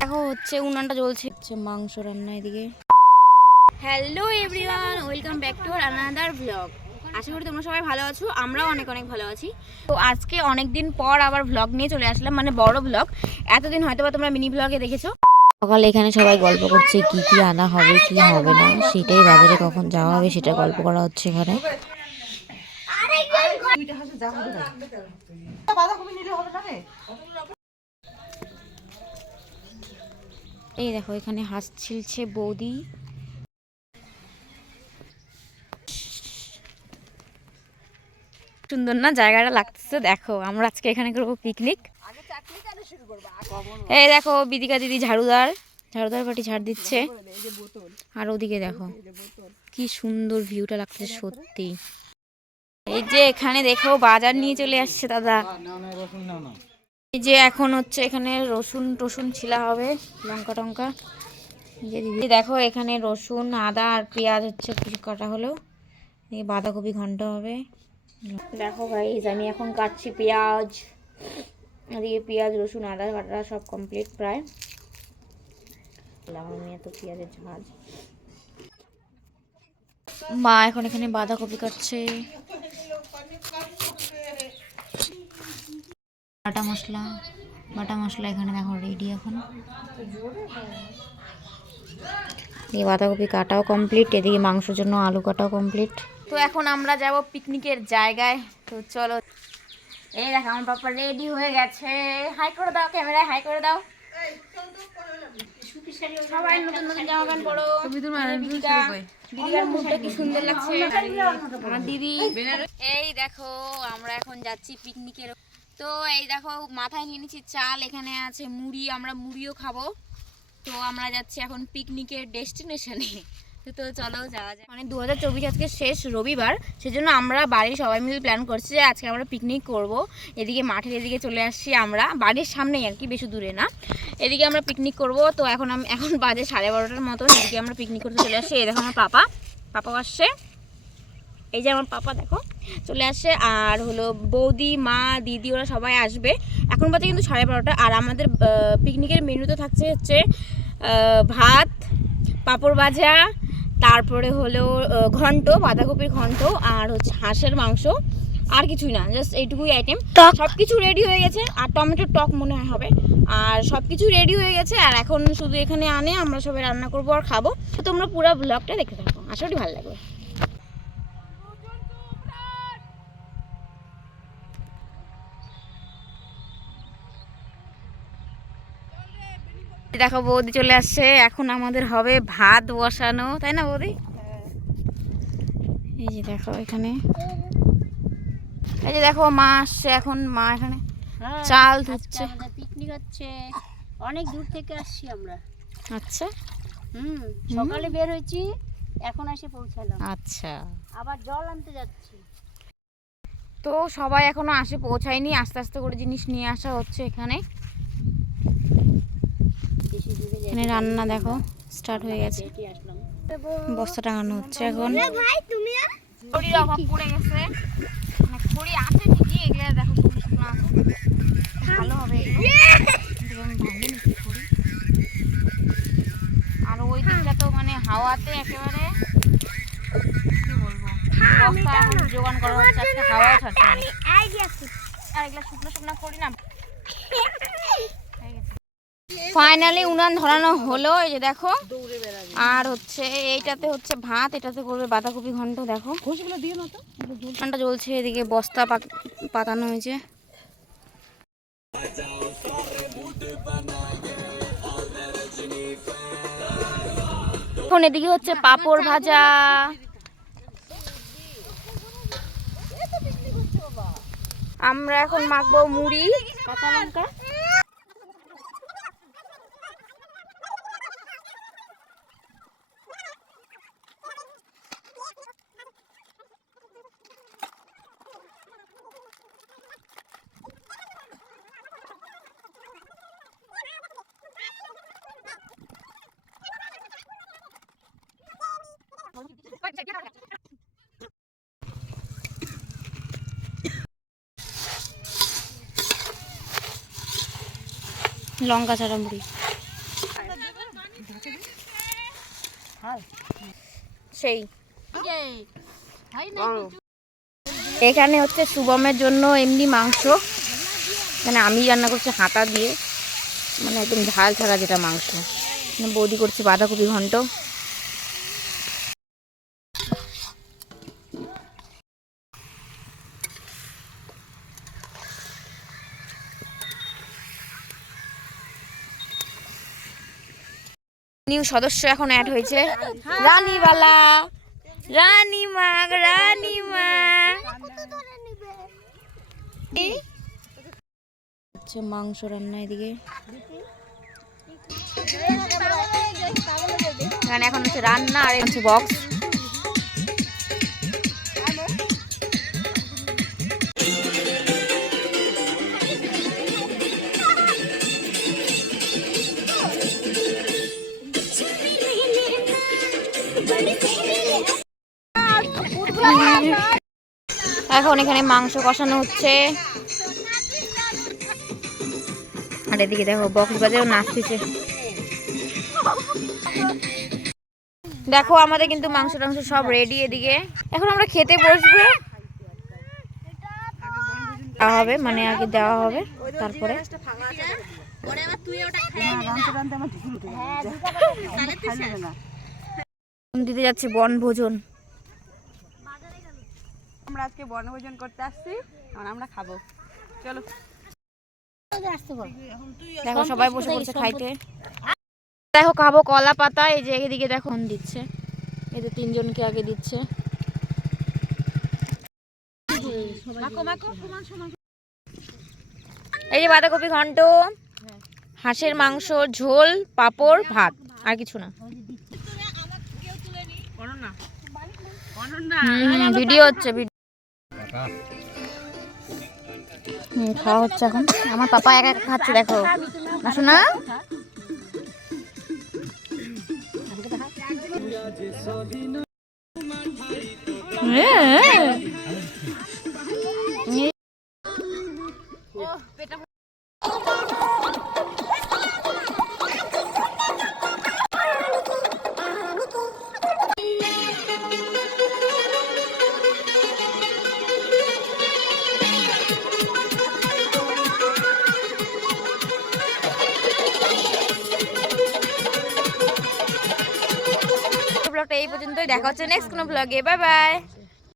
দেখো হচ্ছে উনানটা জ্বলছে। হচ্ছে মাংস রান্না এদিকে। Hello everyone welcome back to another blog আশা করি তোমরা সবাই ভালো আছো আমরাও অনেক অনেক ভালো আছি। তো আজকে অনেক দিন পর আবার ব্লগ নিয়ে চলে আসলাম মানে বড় ব্লগ এতদিন হয়তো বা তোমরা মিনি ব্লগে দেখেছ। সকালে এখানে সবাই গল্প করছে কি কি আনা হবে কি হবে না সেটাই বাজারে কখন যাওয়া হবে সেটা গল্প করা হচ্ছে এখানে। এই দেখো এখানে হাঁস ছিলছে বৌদি। সুন্দর না? জায়গাটা লাগতেছে দেখো আমরা আজকে এখানে করব পিকনিক এই দেখো বিদিকা দিদি ঝাড়ুদার ঝাড়ুদার পাটি ঝাড় দিচ্ছে। আর ওদিকে দেখো কি সুন্দর ভিউটা লাগছে সত্যি। এই যে এখানে দেখো বাজার নিয়ে চলে আসছে দাদা। এই যে এখন হচ্ছে এখানে রসুন টসুন ছিলা হবে, লঙ্কা টঙ্কা। দেখো এখানে রসুন, আদা আর পেঁয়াজ হচ্ছে কিছু কাটা হলো বাঁধাকপি ঘন্ট হবে। দেখো ভাই আমি এখন কাটছি পেঁয়াজ। এদিকে পেঁয়াজ, রসুন, আদা কাটা সব কমপ্লিট প্রায়। আমি এত পেঁয়াজের ঝাঁজ মা এখন এখানে বাঁধাকপি কাটছে। বাটা মশলা বাটা মশলা এখানে দেখো রেডি এখন। এই বাঁধাকপি কাটাও কমপ্লিট এদিকে মাংসের জন্য আলু কাটাও কমপ্লিট তো এখন আমরা যাব পিকনিকের জায়গায়। তো চলো। এই দেখো আমার পাপা রেডি হয়ে গেছে। হাই করে দাও ক্যামেরায় হাই করে দাও। সবাই নতুন নতুন জামা প্যান্ট পরো। দিদিকার মুখটা কি সুন্দর লাগছে? দিদি। এই দেখো, আমরা এখন যাচ্ছি পিকনিকের তো এই দেখো, মাথায় নিয়ে নিচ্ছি চাল, এখানে আছে মুড়ি, আমরা মুড়িও খাব। তো আমরা যাচ্ছি এখন পিকনিকের ডেস্টিনেশনে তো চলো যাওয়া যায় মানে দু হাজার চব্বিশ আজকে শেষ রবিবার, সেজন্য আমরা বাড়ির সবাই মিলে প্ল্যান করছি যে আজকে আমরা পিকনিক করব। এদিকে মাঠের এদিকে চলে আসছি আমরা। বাড়ির সামনেই আর কি, বেশি দূরে না। এদিকে আমরা পিকনিক করব। তো এখন আমি এখন বাজে সাড়ে বারোটার মতো এদিকে আমরা পিকনিক করতে চলে আসছি। এই দেখো আমার পাপা। পাপা আসছে। এই যে আমার পাপা, দেখো। চলে আসছে। আর হলো বৌদি, মা, দিদি, ওরা সবাই আসবে। এখন বাজে কিন্তু সাড়ে বারোটা। আর আমাদের পিকনিকের মেনুতে থাকছে হচ্ছে ভাত, পাঁপড় ভাজা তারপরে হলো ঘণ্ট ঘন্ট বাঁধাকপির ঘন্ট আর হচ্ছে হাঁসের মাংস আর কিছুই না জাস্ট এইটুকুই আইটেম সব কিছু রেডি হয়ে গেছে আর টমেটোর টক মনে হয় হবে। আর সব কিছু রেডি হয়ে গেছে আর এখন শুধু এখানে আনে আমরা সবাই রান্না করব আর খাব। তোমরা পুরো ব্লগটা দেখে থাকো আশা করি ভালো লাগবে। দেখো বৌদি চলে আসছে। এখন আমাদের হবে ভাত বসানো। তাই না বৌদি? এই যে দেখো এখানে। এই যে দেখো মা আসছে এখন। মা এখানে চাল ধুচ্ছে। পিকনিক হচ্ছে। অনেক দূর থেকে আসছি আমরা। আচ্ছা। হুম। সকালে বের হয়েছি এখন এসে পৌঁছালাম। আচ্ছা। আবার জল আনতে যাচ্ছি। তো সবাই এখনও আসে পৌঁছায়নি। আস্তে আস্তে করে জিনিস নিয়ে আসা হচ্ছে এখানে। এখানে রান্না দেখো স্টার্ট হয়ে গেছে। বস্তা টাঙানো হচ্ছে এখন। খড়ির অভাব পড়ে গেছে। মানে খড়ি আছে ঠিকই এগুলো দেখো শুকনো শুকনো আছে। ভালো হবে আর ওই দিকটা তো মানে হাওয়াতে একেবারে কি বলব বস্তা এখন জোগান করা হচ্ছে আজকে হাওয়াও ছাড়ছে আর এগুলো শুকনো শুকনো করি না ফাইনালি উনান ধরানো হলো এই যে দেখো। আর হচ্ছে এইটাতে হচ্ছে ভাত এটাতে করবে বাঁধাকপি ঘন্ট দেখো। ঘণ্টা জ্বলছে এদিকে বস্তা পাতানো হয়েছে। এখন এদিকে হচ্ছে পাপড় ভাজা। আমরা এখন মাখবো মুড়ি। কাঁচা লঙ্কা। লঙ্কা ছাড়া মুড়ি। সেই। এখানে হচ্ছে শুভমের জন্য এমনি মাংস। মানে আমি রান্না করছি হাতা দিয়ে। মানে একদম ঝাল ছাড়া যেটা মাংস। মানে বৌদি করছি বাঁধাকপি ঘন্ট। নিউ সদস্য এখন অ্যাড হয়েছে। রানীবালা। রানীমা রানীমা। হচ্ছে মাংস রান্না এদিকে। এখানে এখন হচ্ছে রান্না আর হচ্ছে বক্স এখন এখানে মাংস কষানো হচ্ছে। আর এদিকে দেখো, বক্স বাজেও নাচতেছে। দেখো, আমাদের কিন্তু মাংস টাংস সব রেডি এদিকে। এখন আমরা খেতে বসবো। হবে মানে আগে দেওয়া হবে, তারপরে। দিতে যাচ্ছে বনভোজন। আমরা আজকে বনভোজন করতে আসছি। আর আমরা খাব। চলো। দেখো সবাই বসে পড়ছে খাইতে। দেখো খাব কলা পাতা এই যে এদিকে দেখো দিচ্ছে। এই যে তিনজনকে আগে দিচ্ছে। এই যে বাঁধাকপি ঘন্ট হাঁসের মাংস ঝোল পাপড় ভাত আর কিছু না। ভিডিও হচ্ছে খাওয়া হচ্ছে এখন। আমার পাপা একা একা খাচ্ছে দেখো। না শোনা? ব্লগটা দেখা হচ্ছে নেক্সট কোনো ব্লগে বাই বাই